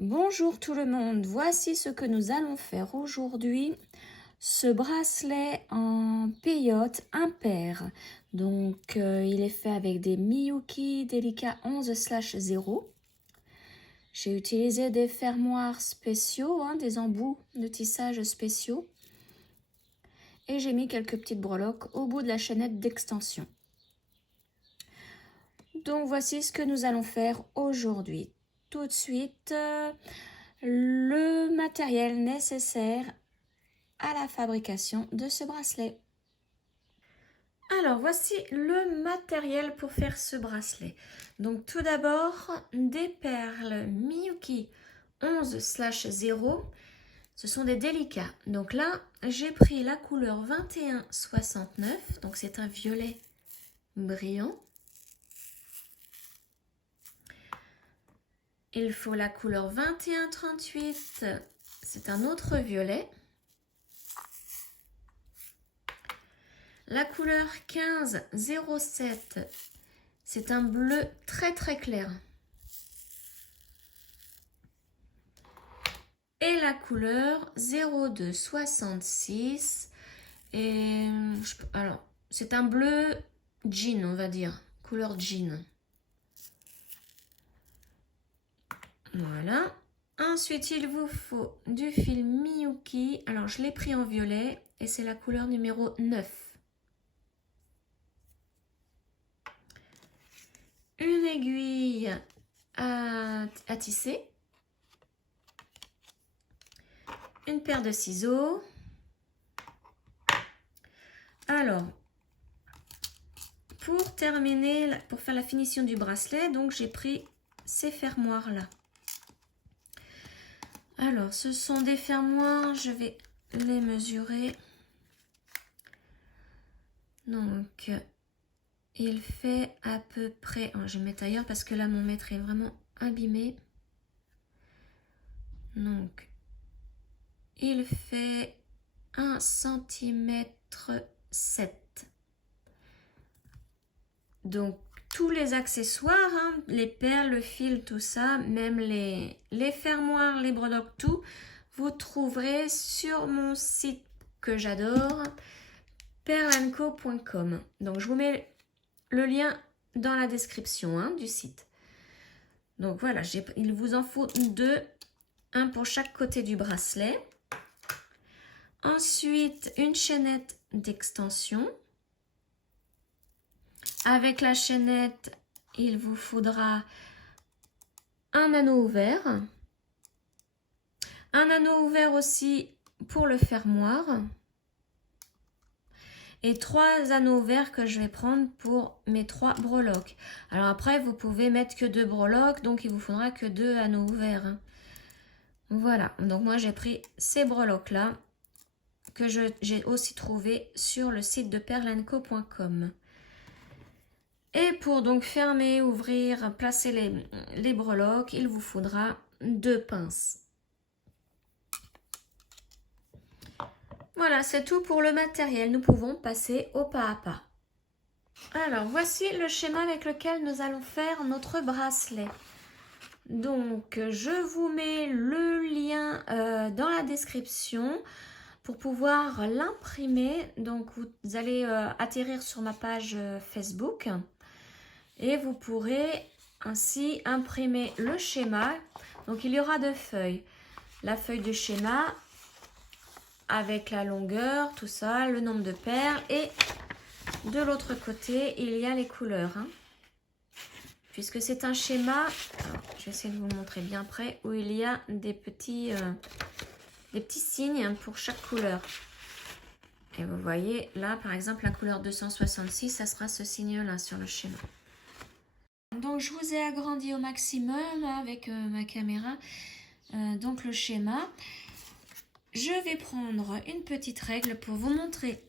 Bonjour tout le monde, voici ce que nous allons faire aujourd'hui. Ce bracelet en peyote impair. Donc il est fait avec des Miyuki Delica 11/0. J'ai utilisé des fermoirs spéciaux, des embouts de tissage spéciaux. Et j'ai mis quelques petites breloques au bout de la chaînette d'extension. Donc voici ce que nous allons faire aujourd'hui. Tout de suite, le matériel nécessaire à la fabrication de ce bracelet. Alors voici le matériel pour faire ce bracelet. Donc tout d'abord des perles Miyuki 11/0. Ce sont des délicats. Donc là j'ai pris la couleur 2169. Donc c'est un violet brillant. Il faut la couleur 2138. C'est un autre violet. La couleur 1507, c'est un bleu très très clair. Et la couleur 0266, alors c'est un bleu jean, on va dire, couleur jean. Voilà. Ensuite, il vous faut du fil Miyuki. Alors, je l'ai pris en violet et c'est la couleur numéro 9. Une aiguille à tisser, une paire de ciseaux. Alors, pour terminer, pour faire la finition du bracelet, donc j'ai pris ces fermoirs là. Alors, ce sont des fermoirs, je vais les mesurer. Donc, il fait à peu près, je vais mettre ailleurs parce que là mon mètre est vraiment abîmé. Donc il fait 1,7 cm. Donc tous les accessoires, les perles, le fil, tout ça, même les fermoirs, les breloques, tout, vous trouverez sur mon site que j'adore, perlenco.com. Donc je vous mets le lien dans la description du site. Donc voilà, il vous en faut deux, un pour chaque côté du bracelet. Ensuite, une chaînette d'extension. Avec la chaînette, il vous faudra un anneau ouvert. Un anneau ouvert aussi pour le fermoir. Et 3 anneaux ouverts que je vais prendre pour mes 3 breloques. Alors après, vous pouvez mettre que 2 breloques, donc il vous faudra que 2 anneaux ouverts. Voilà, donc moi j'ai pris ces breloques là que j'ai aussi trouvé sur le site de perlenco.com. Et pour donc fermer, ouvrir, placer les breloques, il vous faudra 2 pinces. Voilà, c'est tout pour le matériel. Nous pouvons passer au pas à pas. Alors, voici le schéma avec lequel nous allons faire notre bracelet. Donc, je vous mets le lien dans la description pour pouvoir l'imprimer. Donc, vous allez atterrir sur ma page Facebook et vous pourrez ainsi imprimer le schéma. Donc, il y aura 2 feuilles. La feuille du schéma avec la longueur, tout ça, le nombre de perles, et de l'autre côté, il y a les couleurs. Puisque c'est un schéma, alors, je vais essayer de vous montrer bien près, où il y a des petits signes pour chaque couleur. Et vous voyez, là, par exemple, la couleur 266, ça sera ce signe-là sur le schéma. Donc, je vous ai agrandi au maximum avec ma caméra, donc le schéma. Je vais prendre une petite règle pour vous montrer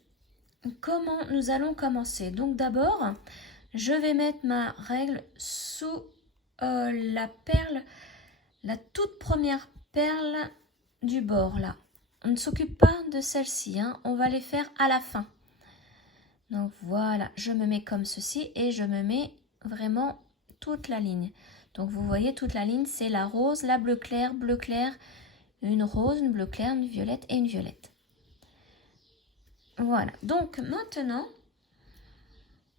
comment nous allons commencer. Donc d'abord, je vais mettre ma règle sous la perle, la toute première perle du bord là. On ne s'occupe pas de celle-ci, on va les faire à la fin. Donc voilà, je me mets comme ceci et je me mets vraiment toute la ligne. Donc vous voyez toute la ligne, c'est la rose, la bleu clair, une rose, une bleu clair, une violette et une violette. Voilà, donc maintenant,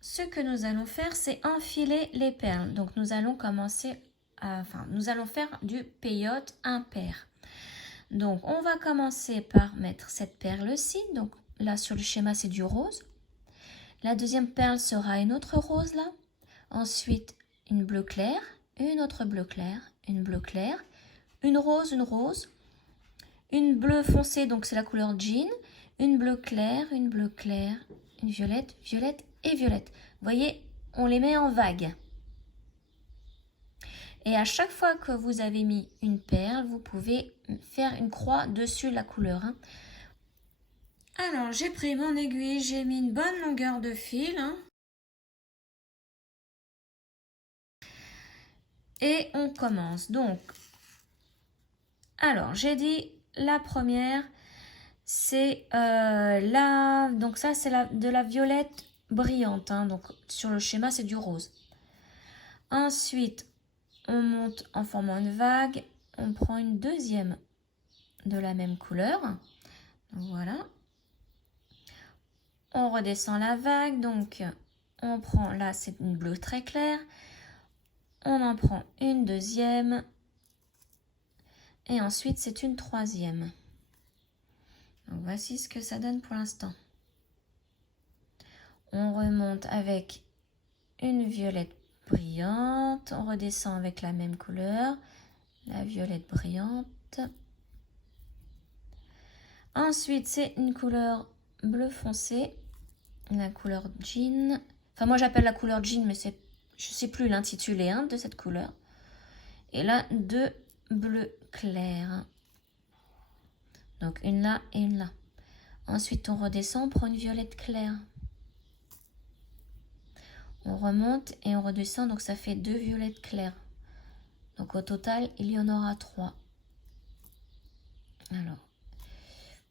ce que nous allons faire, c'est enfiler les perles. Donc nous allons commencer, nous allons faire du peyote impair. Donc on va commencer par mettre cette perle-ci. Donc là sur le schéma, c'est du rose. La deuxième perle sera une autre rose là. Ensuite, une bleu clair, une autre bleu clair, une bleu clair, une rose, une bleu foncé, donc c'est la couleur jean, une bleu clair, une violette, violette et violette. Vous voyez, on les met en vague. Et à chaque fois que vous avez mis une perle, vous pouvez faire une croix dessus la couleur. Hein. Alors, j'ai pris mon aiguille, j'ai mis une bonne longueur de fil. Hein. Et on commence. Donc, alors, j'ai dit la première, c'est donc ça, c'est de la violette brillante. Hein. Donc, sur le schéma, c'est du rose. Ensuite, on monte en formant une vague. On prend une deuxième de la même couleur. Voilà. On redescend la vague. Donc, on prend, là, c'est une bleue très claire. On en prend une deuxième. Et ensuite, c'est une troisième. Donc, voici ce que ça donne pour l'instant. On remonte avec une violette brillante. On redescend avec la même couleur. La violette brillante. Ensuite, c'est une couleur bleu foncé. La couleur jean. Enfin, moi, j'appelle la couleur jean, mais je ne sais plus l'intitulé hein, de cette couleur. Et là, deux bleus clairs. Donc, une là et une là. Ensuite, on redescend, on prend une violette claire. On remonte et on redescend, donc ça fait deux violettes claires. Donc, au total, il y en aura 3. Alors,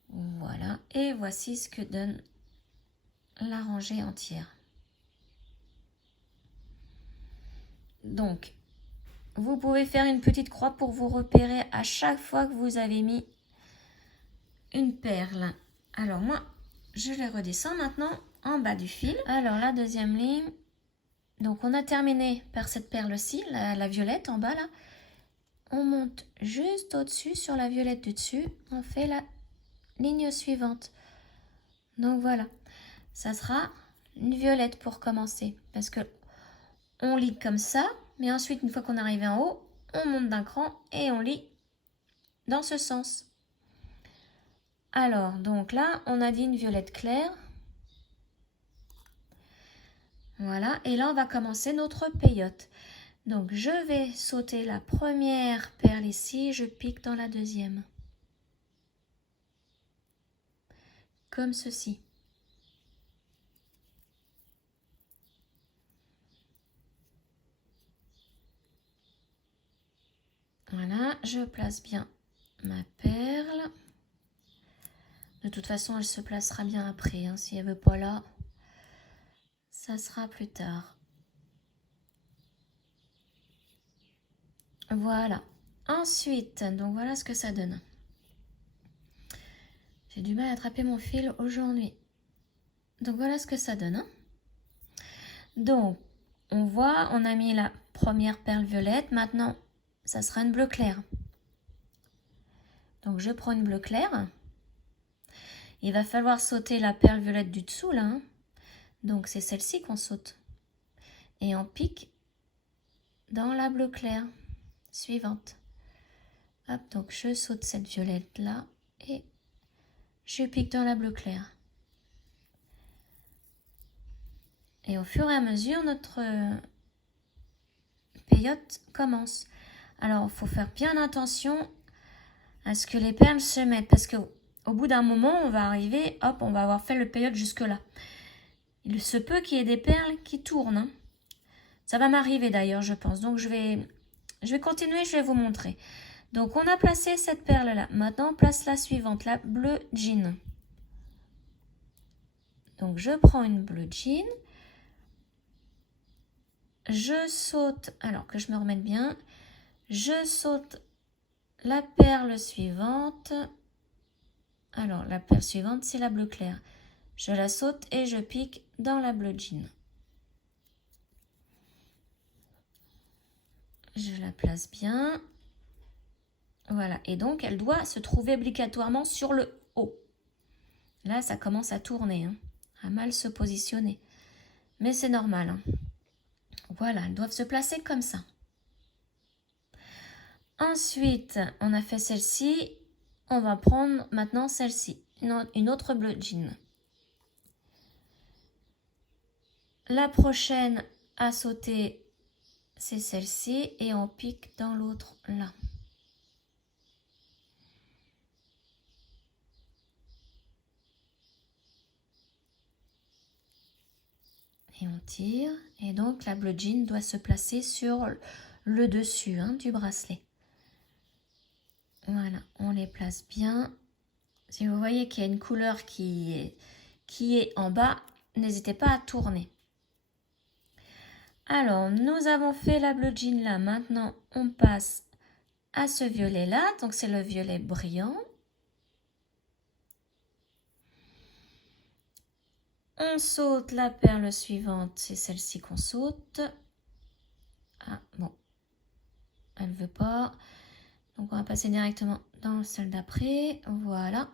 voilà. Et voici ce que donne la rangée entière. Donc, vous pouvez faire une petite croix pour vous repérer à chaque fois que vous avez mis une perle. Alors moi, je les redescends maintenant en bas du fil. Alors la deuxième ligne, donc on a terminé par cette perle-ci, la violette en bas là. On monte juste au-dessus sur la violette du dessus, on fait la ligne suivante. Donc voilà, ça sera une violette pour commencer parce que on lit comme ça, mais ensuite une fois qu'on est arrivé en haut, on monte d'un cran et on lit dans ce sens. Alors, donc là, on a dit une violette claire. Voilà, et là, on va commencer notre peyote. Donc, je vais sauter la première perle ici, je pique dans la deuxième. Comme ceci. Voilà, je place bien ma perle. De toute façon, elle se placera bien après. Hein. Si elle ne veut pas là, ça sera plus tard. Voilà. Ensuite, donc voilà ce que ça donne. J'ai du mal à attraper mon fil aujourd'hui. Donc voilà ce que ça donne. Hein. Donc, on voit, on a mis la première perle violette. Maintenant, ça sera une bleu clair. Donc, je prends une bleu clair. Il va falloir sauter la perle violette du dessous, là. Hein. Donc, c'est celle-ci qu'on saute. Et on pique dans la bleu clair suivante. Hop, donc je saute cette violette-là et je pique dans la bleu clair. Et au fur et à mesure, notre peyote commence. Alors, il faut faire bien attention à ce que les perles se mettent. Parce qu'au bout d'un moment, on va arriver, hop, on va avoir fait le peyote jusque-là. Il se peut qu'il y ait des perles qui tournent. Hein. Ça va m'arriver d'ailleurs, je pense. Donc, je vais continuer, je vais vous montrer. Donc, on a placé cette perle-là. Maintenant, on place la suivante, la bleu jean. Donc, je prends une bleu jean. je saute, alors que je me remette bien, je saute la perle suivante. Alors, la perle suivante, c'est la bleu clair. Je la saute et je pique dans la bleu jean. Je la place bien. Voilà, et donc elle doit se trouver obligatoirement sur le haut. Là, ça commence à tourner, hein, à mal se positionner. Mais c'est normal. Hein. Voilà, elles doivent se placer comme ça. Ensuite, on a fait celle-ci. On va prendre maintenant celle-ci, une autre bleu jean. La prochaine à sauter, c'est celle-ci et on pique dans l'autre là. Et on tire. Et donc la bleu jean doit se placer sur le dessus hein, du bracelet. Voilà, on les place bien. Si vous voyez qu'il y a une couleur qui est en bas, n'hésitez pas à tourner. Alors, nous avons fait la bleu jean là. Maintenant, on passe à ce violet là. Donc, c'est le violet brillant. On saute la perle suivante. C'est celle-ci qu'on saute. Ah, bon. Elle ne veut pas. Donc, on va passer directement dans celle d'après. Voilà.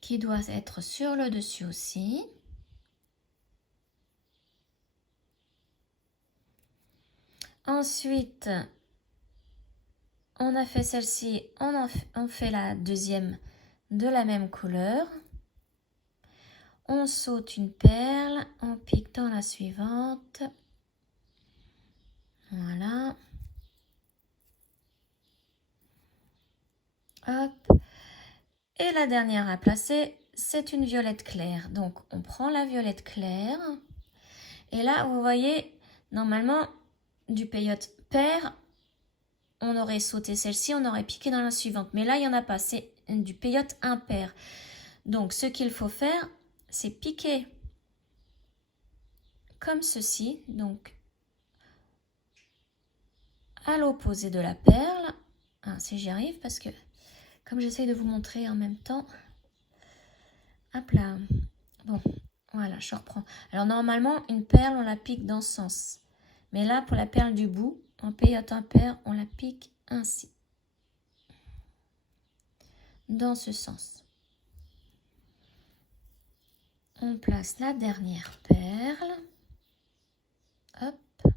Qui doit être sur le dessus aussi. Ensuite, on a fait celle-ci, on fait la deuxième de la même couleur. On saute une perle, on pique dans la suivante. Voilà. Hop. Et la dernière à placer, c'est une violette claire. Donc, on prend la violette claire. Et là, vous voyez, normalement, du peyote pair, on aurait sauté celle-ci, on aurait piqué dans la suivante. Mais là, il n'y en a pas, c'est du peyote impair. Donc, ce qu'il faut faire, c'est piquer comme ceci. Donc, à l'opposé de la perle. Ah, si j'y arrive, parce que comme j'essaye de vous montrer en même temps. Hop là. Bon, voilà, je reprends. Alors, normalement, une perle, on la pique dans ce sens. Mais là, pour la perle du bout, en peyote impair, on la pique ainsi. Dans ce sens. On place la dernière perle. Hop.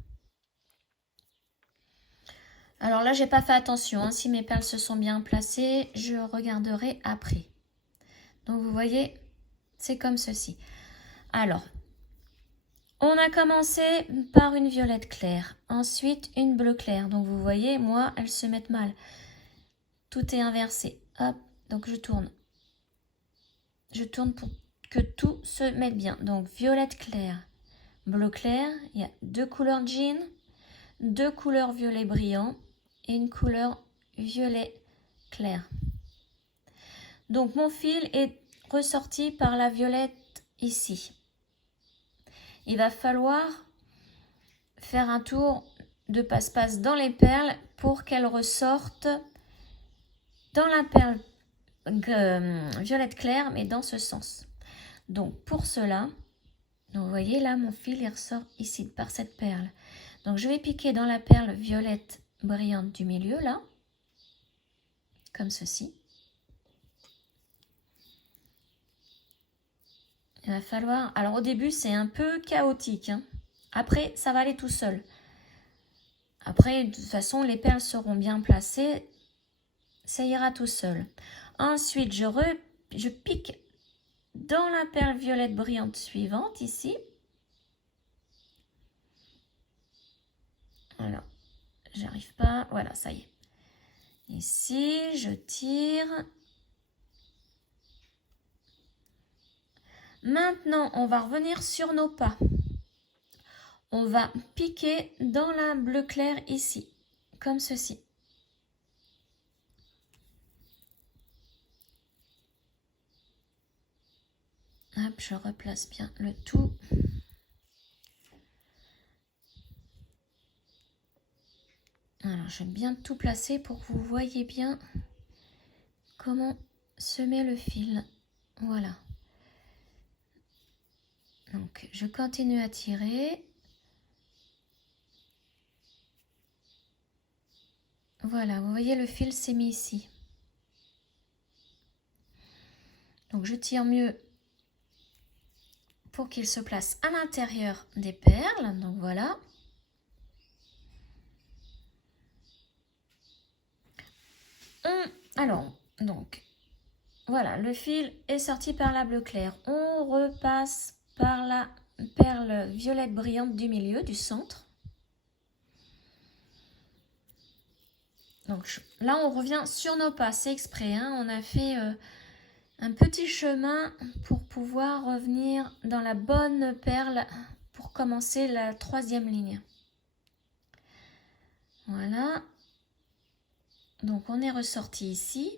Alors là, j'ai pas fait attention. Hein. Si mes perles se sont bien placées, je regarderai après. Donc, vous voyez, c'est comme ceci. Alors, on a commencé par une violette claire. Ensuite, une bleu clair. Donc, vous voyez, moi, elles se mettent mal. Tout est inversé. Hop, donc je tourne. Je tourne pour que tout se mette bien. Donc, violette claire, bleu clair. Il y a deux couleurs jean, deux couleurs violet brillant et une couleur violet clair. Donc, mon fil est ressorti par la violette ici. Il va falloir faire un tour de passe-passe dans les perles pour qu'elles ressortent dans la perle violette claire, mais dans ce sens. Donc, pour cela, donc vous voyez là, mon fil il ressort ici par cette perle. Donc, je vais piquer dans la perle violette brillante du milieu, là, comme ceci. Il va falloir... Alors, au début, c'est un peu chaotique. Hein. Après, ça va aller tout seul. Après, de toute façon, les perles seront bien placées. Ça ira tout seul. Ensuite, je pique dans la perle violette brillante suivante, ici. Alors, j'arrive pas. Voilà, ça y est. Ici, je tire. Maintenant, on va revenir sur nos pas. On va piquer dans la bleu clair ici, comme ceci. Hop, je replace bien le tout. j'aime bien tout placer pour que vous voyez bien comment semer le fil. Voilà. Donc, je continue à tirer. Voilà, vous voyez le fil s'est mis ici. Donc, je tire mieux pour qu'il se place à l'intérieur des perles. Donc, voilà. Alors, donc, voilà, le fil est sorti par la bleu clair. On repasse par la perle violette brillante du milieu, du centre. Donc là, on revient sur nos pas, c'est exprès. Hein, on a fait un petit chemin pour pouvoir revenir dans la bonne perle pour commencer la 3e ligne. Voilà. Donc, on est ressorti ici.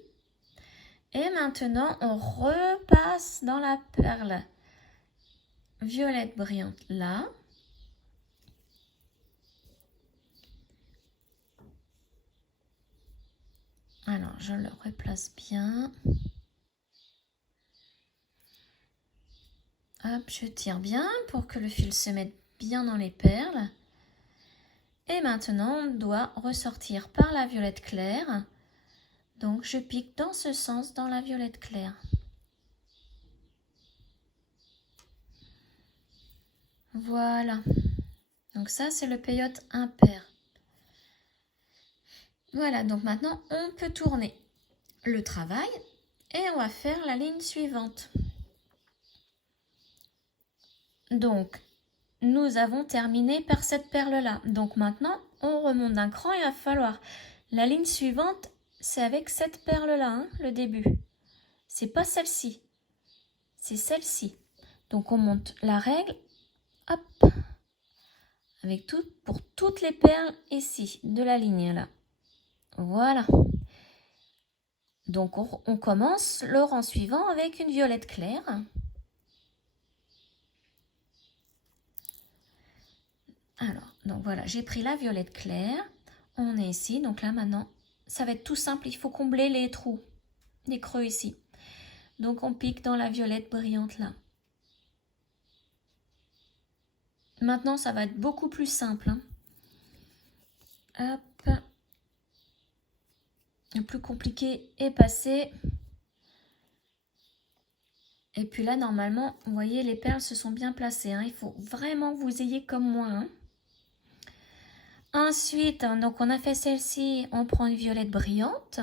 Et maintenant, on repasse dans la perle violette brillante là. Alors, je le replace bien. Hop, je tire bien pour que le fil se mette bien dans les perles. Et maintenant, on doit ressortir par la violette claire. Donc, je pique dans ce sens dans la violette claire. Voilà. Donc ça, c'est le peyote impair. Voilà, donc maintenant, on peut tourner le travail et on va faire la ligne suivante. Donc, nous avons terminé par cette perle-là. Donc maintenant, on remonte d'un cran, il va falloir... La ligne suivante, c'est avec cette perle-là, hein, le début. C'est pas celle-ci, c'est celle-ci. Donc on monte la règle, hop, avec pour toutes les perles ici, de la ligne là. Voilà. Donc on commence le rang suivant avec une violette claire. Alors, donc voilà, j'ai pris la violette claire. On est ici, donc là maintenant, ça va être tout simple. Il faut combler les trous, les creux ici. Donc on pique dans la violette brillante là. Maintenant, ça va être beaucoup plus simple. Hein. Hop. Le plus compliqué est passé. Et puis là, normalement, vous voyez, les perles se sont bien placées. Hein. Il faut vraiment que vous ayez comme moi. Hein. Ensuite, donc on a fait celle-ci, on prend une violette brillante.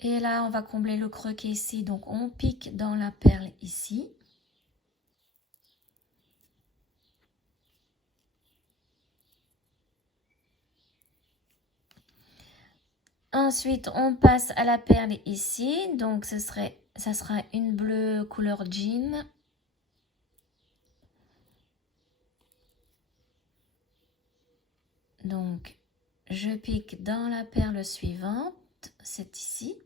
Et là, on va combler le creux qui est ici. Donc, on pique dans la perle ici. Ensuite, on passe à la perle ici. Donc, ça sera une bleue couleur jean. Donc, je pique dans la perle suivante. C'est ici.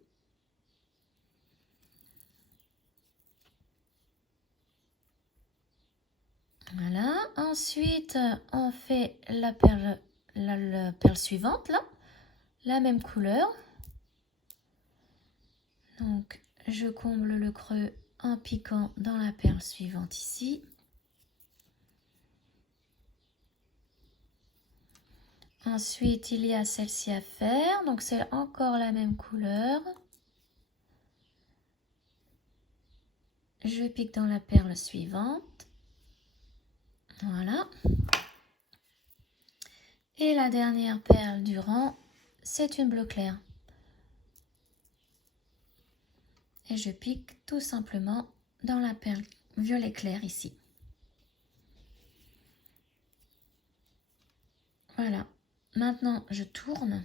Voilà. Ensuite, on fait la perle suivante, là. La même couleur. Donc, je comble le creux en piquant dans la perle suivante ici. Ensuite, il y a celle-ci à faire. Donc, c'est encore la même couleur. Je pique dans la perle suivante. Voilà. Et la dernière perle du rang, c'est une bleu clair. Et je pique tout simplement dans la perle violet clair ici. Voilà. Maintenant, je tourne.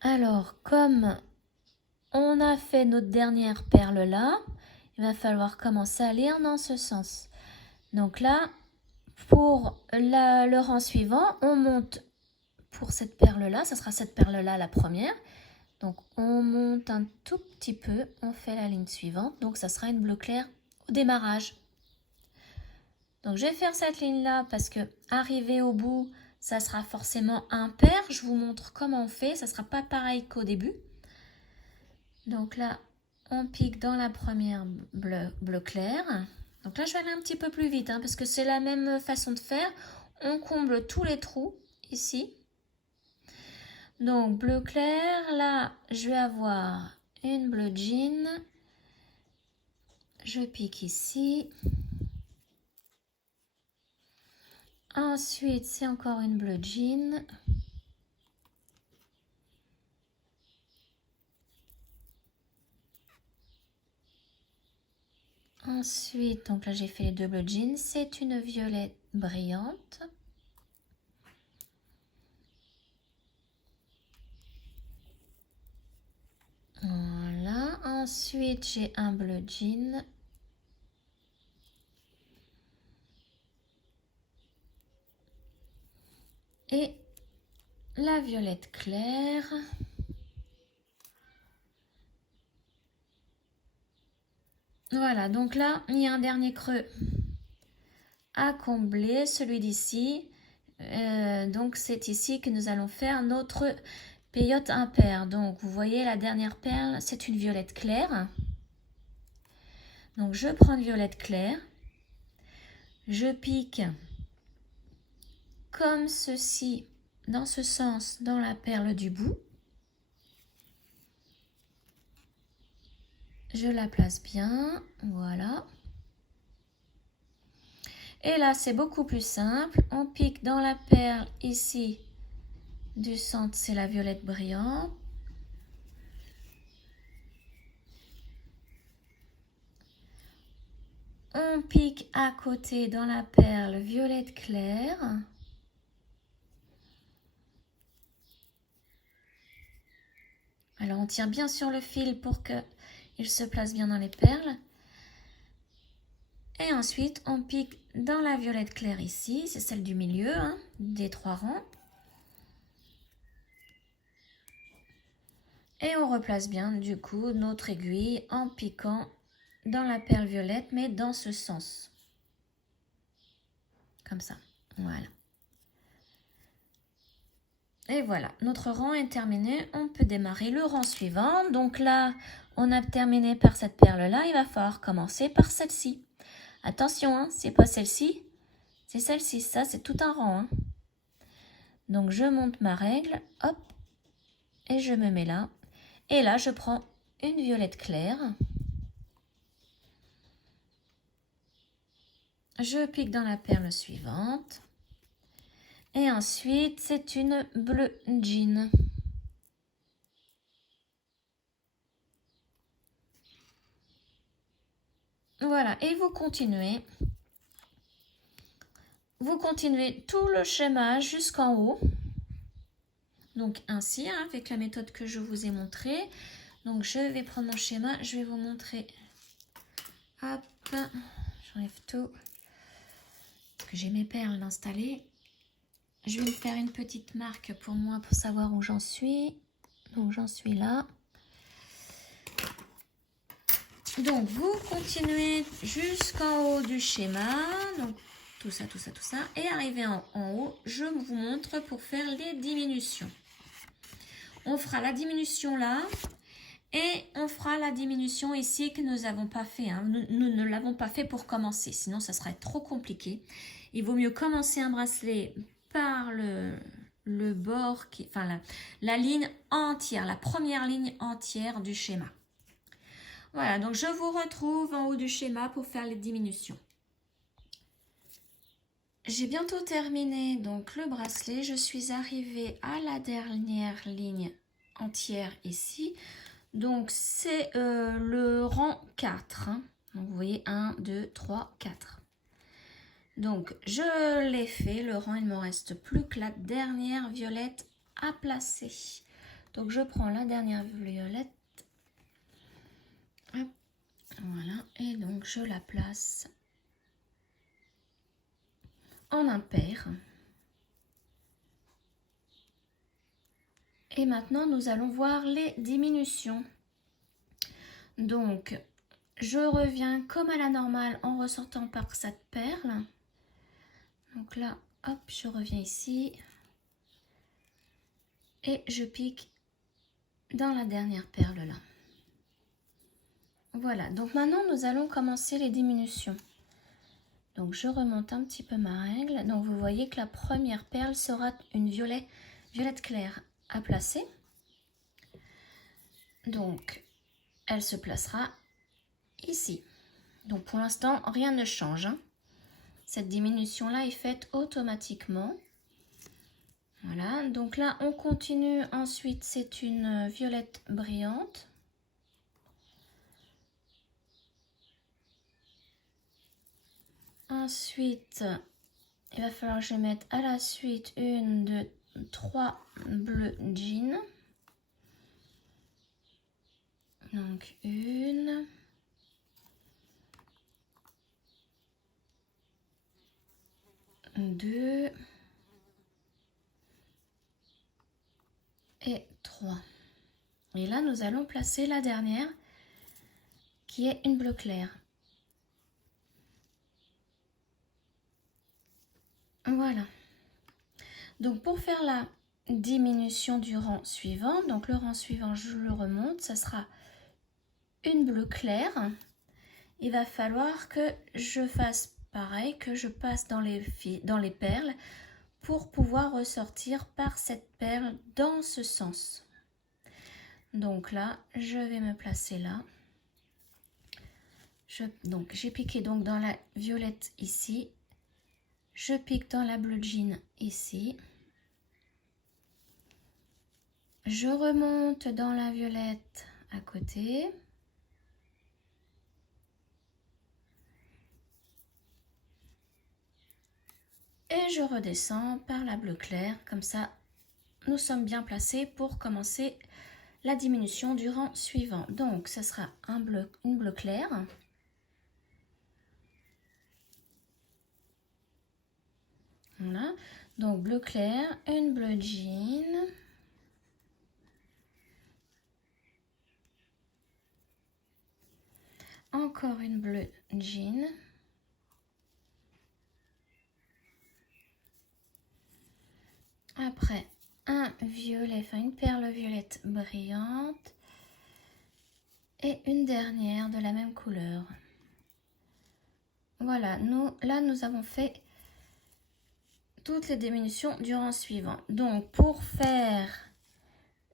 Alors, comme on a fait notre dernière perle là, il va falloir commencer à lire dans ce sens. Donc là, pour le rang suivant, on monte pour cette perle là, ça sera cette perle là la première. Donc on monte un tout petit peu, on fait la ligne suivante, donc ça sera une bleu clair au démarrage. Donc je vais faire cette ligne là parce que arrivé au bout, ça sera forcément impair. Je vous montre comment on fait, ça sera pas pareil qu'au début. Donc là, on pique dans la première bleu clair. Donc là, je vais aller un petit peu plus vite parce que c'est la même façon de faire. On comble tous les trous ici. Donc bleu clair, là, je vais avoir une bleu jean. Je pique ici. Ensuite, c'est encore une bleu jean. Ensuite, donc là j'ai fait les deux bleu jeans, c'est une violette brillante. Voilà, ensuite j'ai un bleu jean. Et la violette claire. Voilà, donc là, il y a un dernier creux à combler, celui d'ici. Donc c'est ici que nous allons faire notre peyote impair. Donc vous voyez la dernière perle, c'est une violette claire. Donc je prends une violette claire. Je pique comme ceci, dans ce sens, dans la perle du bout. Je la place bien, voilà. Et là, c'est beaucoup plus simple. On pique dans la perle ici du centre, c'est la violette brillante. On pique à côté dans la perle violette claire. Alors, on tire bien sur le fil pour qu'il se place bien dans les perles. Et ensuite, on pique dans la violette claire ici, c'est celle du milieu, des 3 rangs. Et on replace bien du coup notre aiguille en piquant dans la perle violette, mais dans ce sens. Comme ça, voilà. Et voilà, notre rang est terminé. On peut démarrer le rang suivant. Donc là, on a terminé par cette perle-là. Il va falloir commencer par celle-ci. Attention, c'est pas celle-ci, c'est celle-ci. Ça, c'est tout un rang. Donc, je monte ma règle, hop, et je me mets là. Et là, je prends une violette claire. Je pique dans la perle suivante. Et ensuite, c'est une bleu jean. Voilà, et vous continuez. Vous continuez tout le schéma jusqu'en haut. Donc ainsi, avec la méthode que je vous ai montrée. Donc je vais prendre mon schéma, je vais vous montrer. Hop, j'enlève tout. Parce que j'ai mes perles installées. Je vais me faire une petite marque pour moi pour savoir où j'en suis. Donc j'en suis là. Donc vous continuez jusqu'en haut du schéma. Donc tout ça, tout ça, tout ça. Et arrivé en haut, je vous montre pour faire les diminutions. On fera la diminution là. Et on fera la diminution ici que nous n'avons pas fait. Nous ne l'avons pas fait pour commencer, sinon ça serait trop compliqué. Il vaut mieux commencer un bracelet par le bord, enfin la ligne entière, la première ligne entière du schéma. Voilà, donc je vous retrouve en haut du schéma pour faire les diminutions. J'ai bientôt terminé donc le bracelet. Je suis arrivée à la dernière ligne entière ici. Donc, c'est le rang 4. Donc, vous voyez, 1, 2, 3, 4. Donc, je l'ai fait. Le rang, il ne me reste plus que la dernière violette à placer. Donc, je prends la dernière violette. Hop, voilà. Et donc, je la place en impair. Et maintenant, nous allons voir les diminutions. Donc, je reviens comme à la normale en ressortant par cette perle. Donc là, hop, je reviens ici. Et je pique dans la dernière perle là. Voilà, donc maintenant nous allons commencer les diminutions. Donc je remonte un petit peu ma règle. Donc vous voyez que la première perle sera une violette claire à placer. Donc elle se placera ici. Donc pour l'instant rien ne change, hein. Cette diminution là est faite automatiquement. Voilà, donc là on continue. Ensuite c'est une violette brillante. Ensuite, il va falloir que je mette à la suite 1, 2, 3 bleus jeans. Donc 1, 2 et 3. Et là, nous allons placer la dernière qui est une bleu clair. Voilà. Donc pour faire la diminution du rang suivant, donc le rang suivant, je le remonte, ça sera une bleu clair. Il va falloir que je fasse pareil, que je passe dans les perles pour pouvoir ressortir par cette perle dans ce sens. Donc là, je vais me placer là. Donc j'ai piqué donc dans la violette ici. Je pique dans la bleu jean ici. Je remonte dans la violette à côté. Et je redescends par la bleu clair. Comme ça, nous sommes bien placés pour commencer la diminution du rang suivant. Donc, ce sera une bleu clair. Voilà. Donc, bleu clair, une bleu jean. Encore une bleu jean. Après, un violet, enfin une perle violette brillante. Et une dernière de la même couleur. Voilà, là nous avons fait toutes les diminutions du rang suivant. Donc pour faire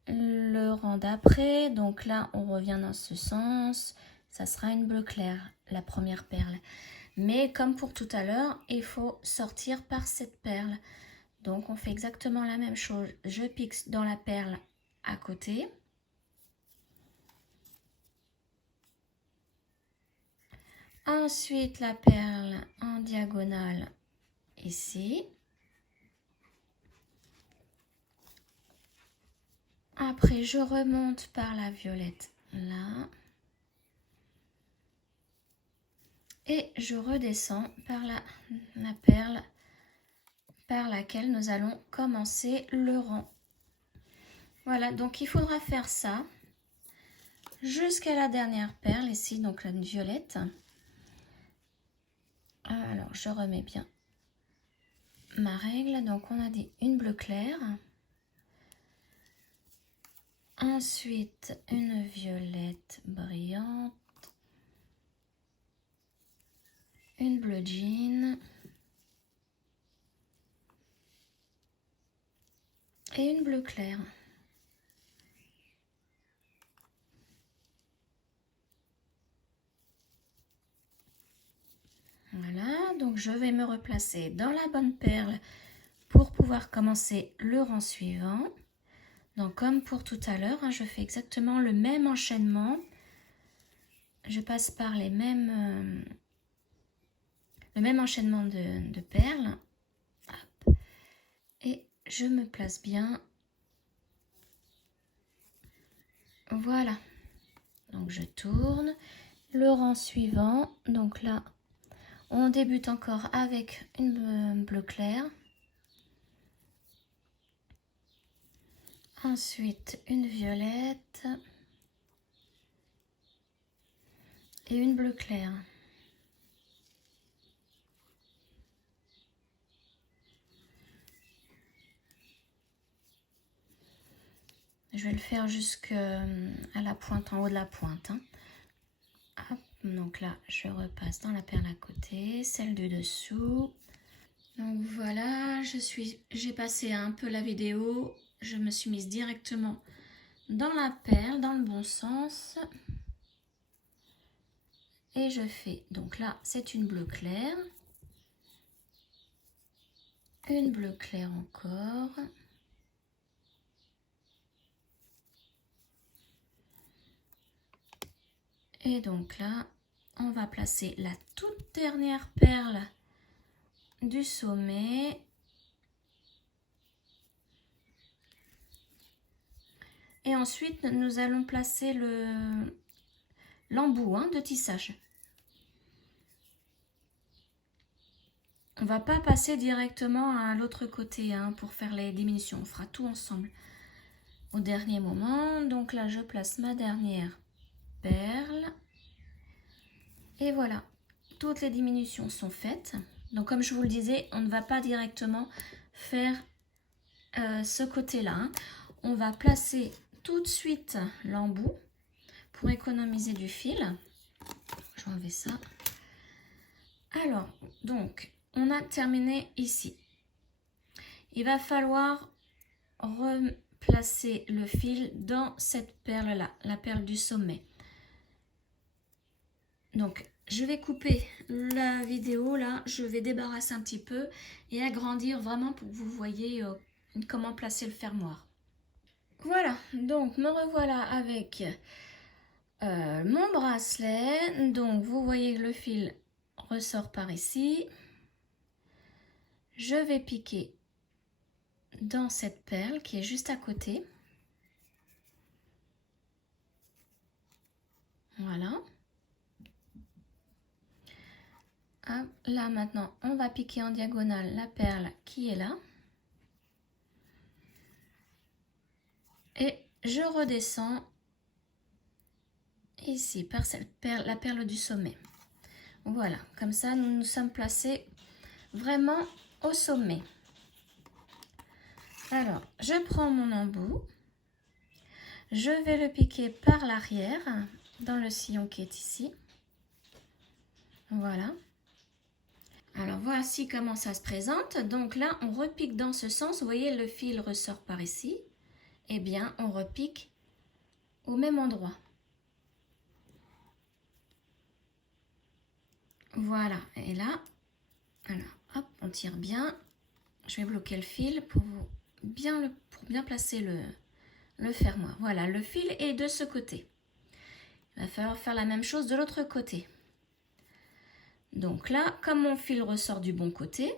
le rang d'après, donc là on revient dans ce sens, ça sera une bleu clair, la première perle. Mais comme pour tout à l'heure, il faut sortir par cette perle. Donc on fait exactement la même chose. Je pique dans la perle à côté. Ensuite la perle en diagonale ici. Après je remonte par la violette là. Et je redescends par la perle par laquelle nous allons commencer le rang. Voilà, donc il faudra faire ça jusqu'à la dernière perle ici, donc la violette. Alors je remets bien ma règle. Donc on a dit une bleu clair, ensuite une violette brillante, une bleu jean et une bleu clair. Voilà, donc je vais me replacer dans la bonne perle pour pouvoir commencer le rang suivant. Donc comme pour tout à l'heure, hein, je fais exactement le même enchaînement. Je passe par le même enchaînement de perles. Hop. Et je me place bien. Voilà. Donc je tourne. Le rang suivant. Donc là, on débute encore avec une bleu clair. Ensuite, une violette et une bleu clair. Je vais le faire jusqu'à la pointe, en haut de la pointe. Hein. Hop, donc là, je repasse dans la perle à côté, celle du dessous. Donc voilà, j'ai passé un peu la vidéo. Je me suis mise directement dans la perle, dans le bon sens. Et je fais, donc là, c'est une bleu clair. Une bleu clair encore. Et donc là, on va placer la toute dernière perle du sommet. Et ensuite, nous allons placer l'embout de tissage. On ne va pas passer directement à l'autre côté pour faire les diminutions. On fera tout ensemble au dernier moment. Donc là, je place ma dernière perle. Et voilà, toutes les diminutions sont faites. Donc comme je vous le disais, on ne va pas directement faire ce côté-là. Hein. On va placer tout de suite l'embout pour économiser du fil. Je vais enlever ça. Alors, donc, on a terminé ici. Il va falloir replacer le fil dans cette perle-là, la perle du sommet. Donc, je vais couper la vidéo là, je vais débarrasser un petit peu et agrandir vraiment pour que vous voyez comment placer le fermoir. Voilà, donc me revoilà avec mon bracelet. Donc, vous voyez que le fil ressort par ici. Je vais piquer dans cette perle qui est juste à côté. Voilà. Hop, là maintenant, on va piquer en diagonale la perle qui est là. Et je redescends ici par cette perle, la perle du sommet. Voilà, comme ça nous nous sommes placés vraiment au sommet. Alors, je prends mon embout, je vais le piquer par l'arrière dans le sillon qui est ici. Voilà. Alors voici comment ça se présente. Donc là, on repique dans ce sens. Vous voyez, le fil ressort par ici. Eh bien, on repique au même endroit. Voilà. Et là, alors, hop, on tire bien. Je vais bloquer le fil pour bien placer le fermoir. Voilà, le fil est de ce côté. Il va falloir faire la même chose de l'autre côté. Donc là, comme mon fil ressort du bon côté,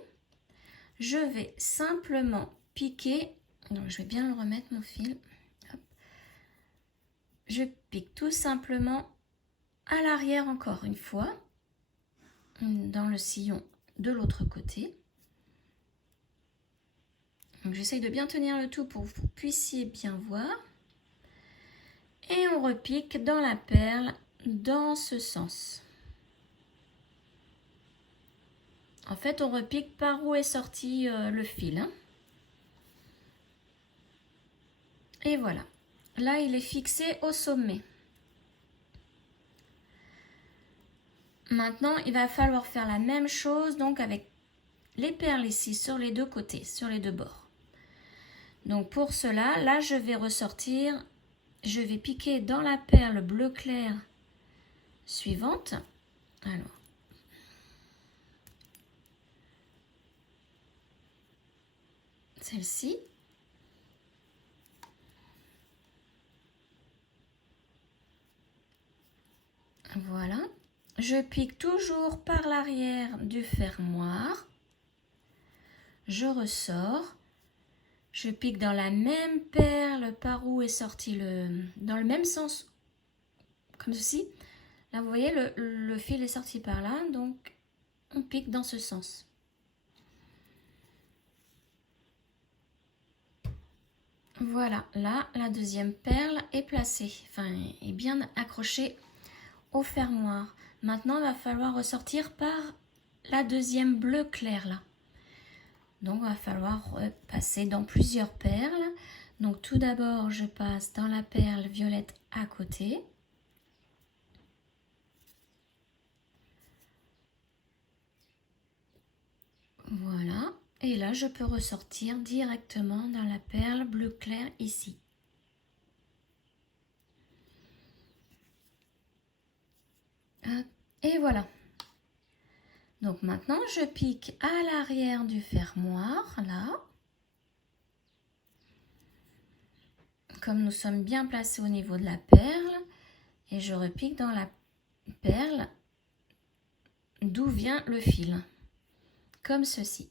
je vais simplement piquer. Donc je vais bien le remettre mon fil. Hop. Je pique tout simplement à l'arrière encore une fois, dans le sillon de l'autre côté. Donc j'essaye de bien tenir le tout pour que vous puissiez bien voir. Et on repique dans la perle dans ce sens. En fait, on repique par où est sorti le fil. Hein. Et voilà. Là, il est fixé au sommet. Maintenant, il va falloir faire la même chose donc avec les perles ici sur les deux côtés, sur les deux bords. Donc pour cela, là, je vais ressortir, je vais piquer dans la perle bleu clair suivante. Alors, celle-ci. Voilà. Je pique toujours par l'arrière du fermoir. Je ressors. Je pique dans la même perle par où est sorti dans le même sens, comme ceci. Là, vous voyez, le fil est sorti par là, donc on pique dans ce sens. Voilà, là, la deuxième perle est placée, enfin, est bien accrochée au fermoir. Maintenant, il va falloir ressortir par la deuxième bleu clair, là. Donc, il va falloir passer dans plusieurs perles. Donc, tout d'abord, je passe dans la perle violette à côté. Voilà. Et là, je peux ressortir directement dans la perle bleu clair ici. Et voilà. Donc maintenant, je pique à l'arrière du fermoir, là. Comme nous sommes bien placés au niveau de la perle. Et je repique dans la perle d'où vient le fil. Comme ceci.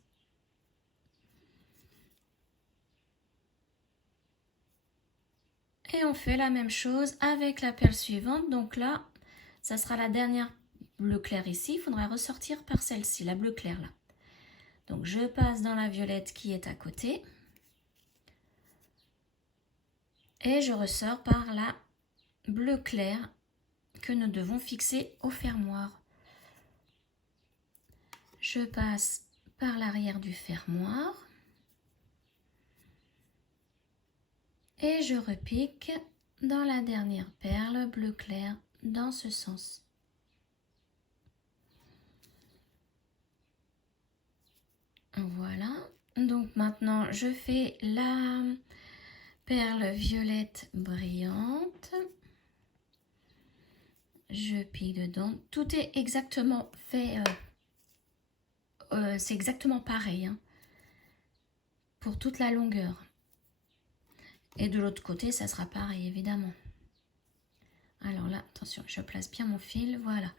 Et on fait la même chose avec la perle suivante. Donc là, ça sera la dernière bleu clair ici. Il faudra ressortir par celle-ci, la bleu clair là. Donc je passe dans la violette qui est à côté. Et je ressors par la bleu clair que nous devons fixer au fermoir. Je passe par l'arrière du fermoir. Et je repique dans la dernière perle bleu clair dans ce sens. Voilà. Donc maintenant, je fais la perle violette brillante. Je pique dedans. Tout est exactement fait. C'est exactement pareil hein, pour toute la longueur. Et de l'autre côté, ça sera pareil, évidemment. Alors là, attention, je place bien mon fil, voilà.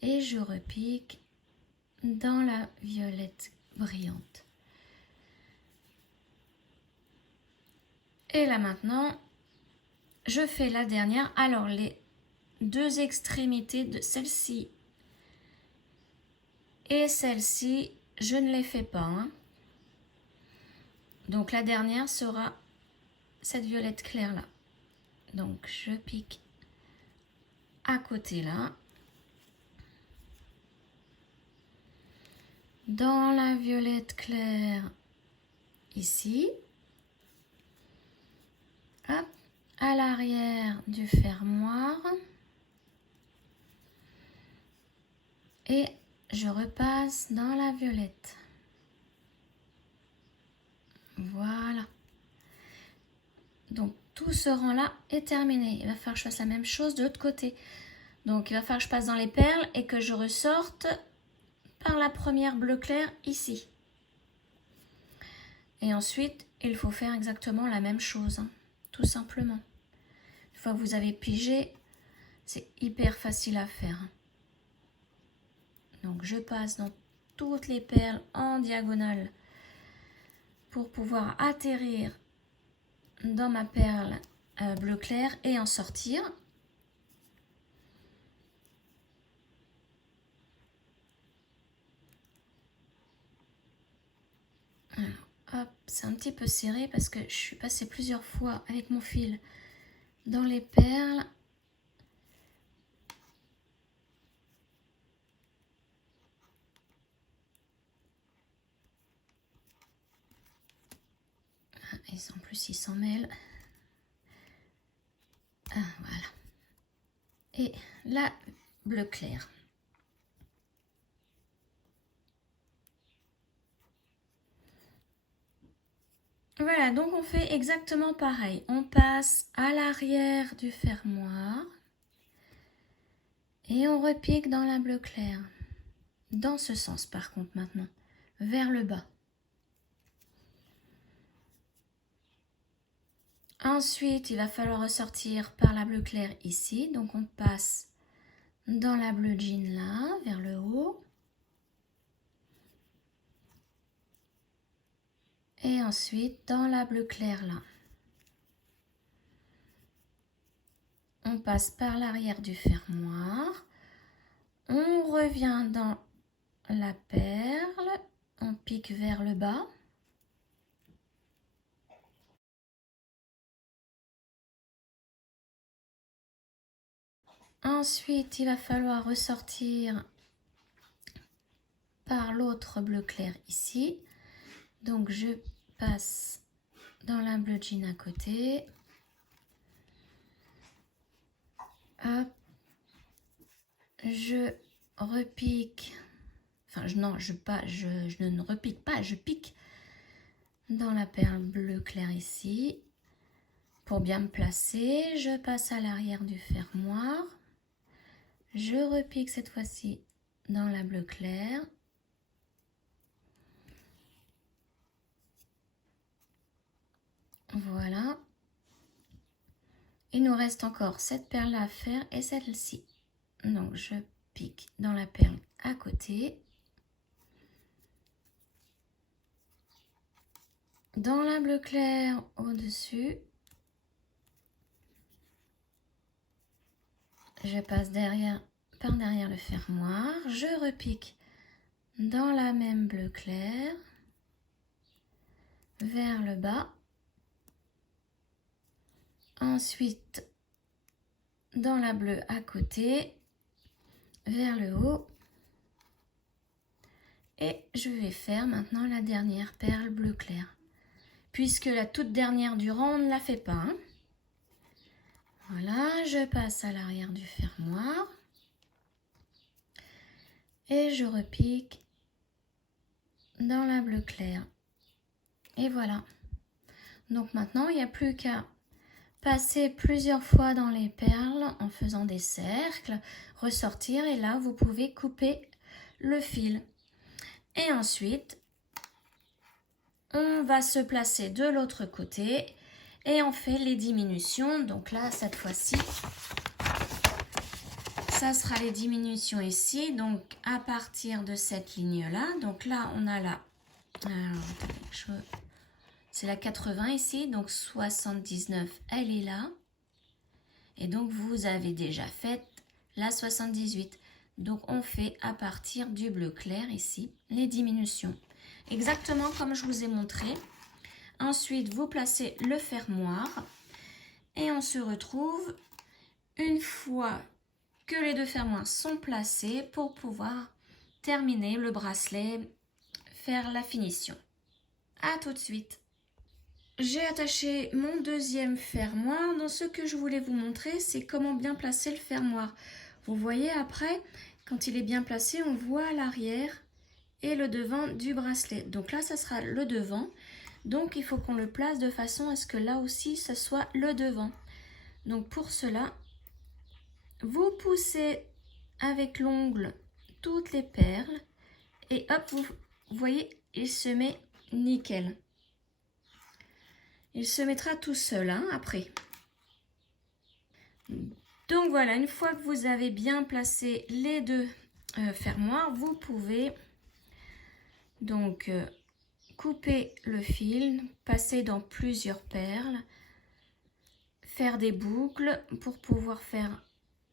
Et je repique dans la violette brillante. Et là maintenant, je fais la dernière. Alors les deux extrémités de celle-ci et celle-ci, je ne les fais pas. Hein. Donc la dernière sera cette violette claire là. Donc je pique à côté là. Dans la violette claire ici. Hop, à l'arrière du fermoir. Et je repasse dans la violette. Voilà. Donc tout ce rang là est terminé. Il va falloir que je fasse la même chose de l'autre côté. Donc il va falloir que je passe dans les perles et que je ressorte par la première bleu clair ici. Et ensuite, il faut faire exactement la même chose, hein, tout simplement. Une fois que vous avez pigé, c'est hyper facile à faire. Donc je passe dans toutes les perles en diagonale pour pouvoir atterrir dans ma perle bleu clair et en sortir. Alors, hop, c'est un petit peu serré parce que je suis passée plusieurs fois avec mon fil dans les perles. Et en plus, il s'en mêle. Ah, voilà. Et la bleu clair. Voilà, donc on fait exactement pareil. On passe à l'arrière du fermoir et on repique dans la bleu clair. Dans ce sens par contre maintenant, vers le bas. Ensuite, il va falloir ressortir par la bleu clair ici. Donc on passe dans la bleu jean là, vers le haut. Et ensuite dans la bleu clair là. On passe par l'arrière du fermoir. On revient dans la perle. On pique vers le bas. Ensuite, il va falloir ressortir par l'autre bleu clair ici. Donc, je passe dans la bleu jean à côté. Hop. Je repique. Enfin, non, je ne repique pas, je pique dans la perle bleu clair ici. Pour bien me placer, je passe à l'arrière du fermoir. Je repique cette fois-ci dans la bleu clair. Voilà. Il nous reste encore cette perle à faire et celle-ci. Donc je pique dans la perle à côté. Dans la bleu clair au-dessus. Je passe par derrière le fermoir. Je repique dans la même bleu clair. Vers le bas. Ensuite, dans la bleue à côté, vers le haut. Et je vais faire maintenant la dernière perle bleu clair. Puisque la toute dernière du rang, on ne la fait pas. Hein. Voilà, je passe à l'arrière du fermoir. Et je repique dans la bleu clair. Et voilà. Donc maintenant, il n'y a plus qu'à passer plusieurs fois dans les perles en faisant des cercles, ressortir et là vous pouvez couper le fil. Et ensuite, on va se placer de l'autre côté et on fait les diminutions. Donc là, cette fois-ci, ça sera les diminutions ici. Donc à partir de cette ligne-là, donc là on a la... C'est la 80 ici, donc 79, elle est là. Et donc, vous avez déjà fait la 78. Donc, on fait à partir du bleu clair ici, les diminutions. Exactement comme je vous ai montré. Ensuite, vous placez le fermoir. Et on se retrouve une fois que les deux fermoirs sont placés pour pouvoir terminer le bracelet, faire la finition. À tout de suite. J'ai attaché mon deuxième fermoir. Donc ce que je voulais vous montrer, c'est comment bien placer le fermoir. Vous voyez après, quand il est bien placé, on voit l'arrière et le devant du bracelet. Donc là, ça sera le devant. Donc il faut qu'on le place de façon à ce que là aussi, ce soit le devant. Donc pour cela, vous poussez avec l'ongle toutes les perles. Et hop, vous voyez, il se met nickel. Il se mettra tout seul hein, après. Donc voilà, une fois que vous avez bien placé les deux fermoirs, vous pouvez donc couper le fil, passer dans plusieurs perles, faire des boucles pour pouvoir faire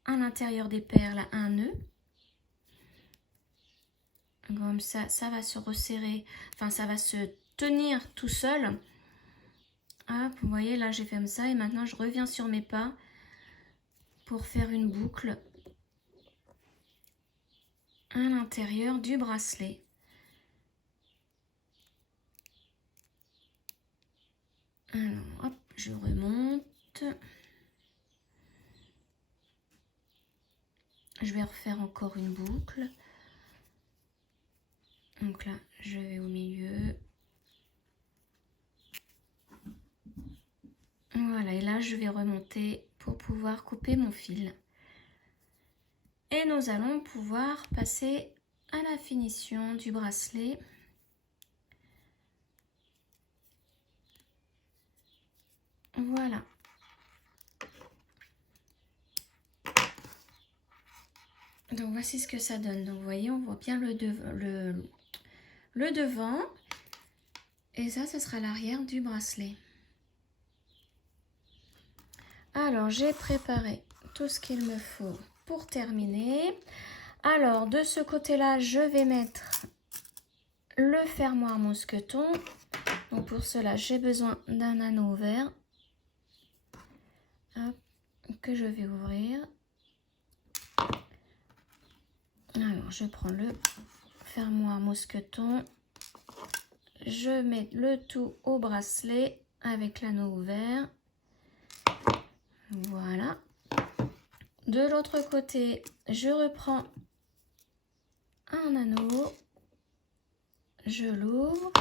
à l'intérieur des perles un nœud. Comme ça, ça va se resserrer, enfin ça va se tenir tout seul. Hop, vous voyez, là j'ai fait comme ça et maintenant je reviens sur mes pas pour faire une boucle à l'intérieur du bracelet. Alors, hop, je remonte. Je vais refaire encore une boucle. Donc là, je vais au milieu. Voilà, et là, je vais remonter pour pouvoir couper mon fil. Et nous allons pouvoir passer à la finition du bracelet. Voilà. Donc voici ce que ça donne. Donc vous voyez, on voit bien le devant. Et ça, ce sera l'arrière du bracelet. Alors, j'ai préparé tout ce qu'il me faut pour terminer. Alors, de ce côté-là, je vais mettre le fermoir mousqueton. Donc, pour cela, j'ai besoin d'un anneau vert. Hop, que je vais ouvrir. Alors, je prends le fermoir mousqueton. Je mets le tout au bracelet avec l'anneau ouvert. Voilà. De l'autre côté, je reprends un anneau. Je l'ouvre.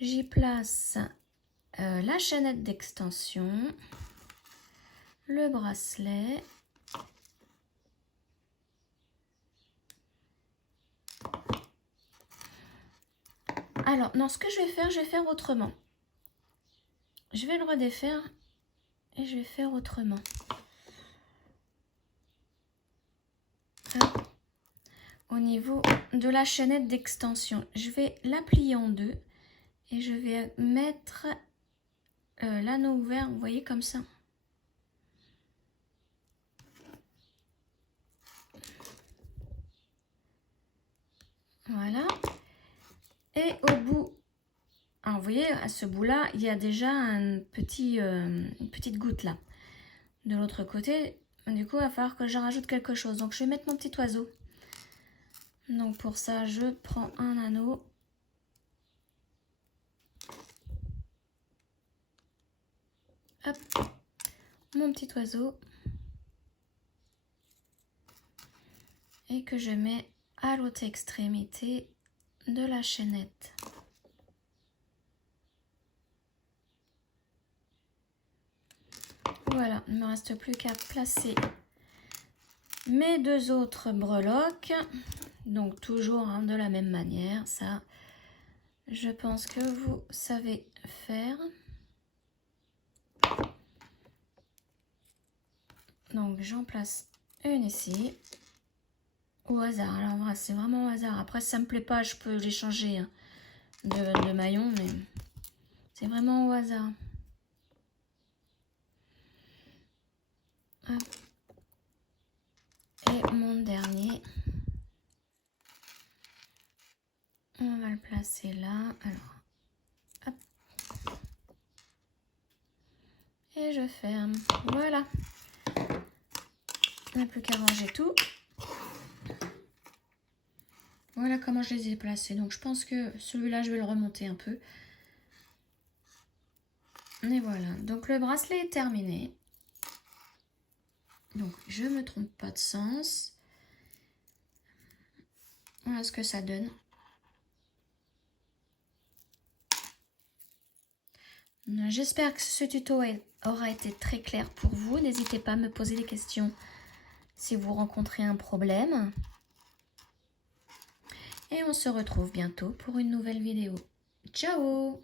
J'y place la chaînette d'extension, le bracelet. Alors, non, ce que je vais faire autrement. Je vais le redéfaire et je vais faire autrement. Hop. Au niveau de la chaînette d'extension, je vais la plier en deux et je vais mettre l'anneau ouvert, vous voyez, comme ça. Voilà. Et au bout, alors vous voyez, à ce bout-là, il y a déjà une petite goutte là. De l'autre côté, du coup, il va falloir que je rajoute quelque chose. Donc, je vais mettre mon petit oiseau. Donc, pour ça, je prends un anneau. Hop, mon petit oiseau. Et que je mets à l'autre extrémité de la chaînette. Voilà, il ne me reste plus qu'à placer mes deux autres breloques. Donc toujours de la même manière, ça je pense que vous savez faire. Donc j'en place une ici. Au hasard, alors voilà, c'est vraiment au hasard. Après si ça me plaît pas, je peux les changer de maillon, mais c'est vraiment au hasard. Hop. Et mon dernier, on va le placer là. Alors, hop. Et je ferme. Voilà. Il n'y a plus qu'à ranger tout. Voilà comment je les ai placés. Donc je pense que celui-là, je vais le remonter un peu. Et voilà. Donc le bracelet est terminé. Donc je ne me trompe pas de sens. Voilà ce que ça donne. J'espère que ce tuto aura été très clair pour vous. N'hésitez pas à me poser des questions si vous rencontrez un problème. Et on se retrouve bientôt pour une nouvelle vidéo. Ciao!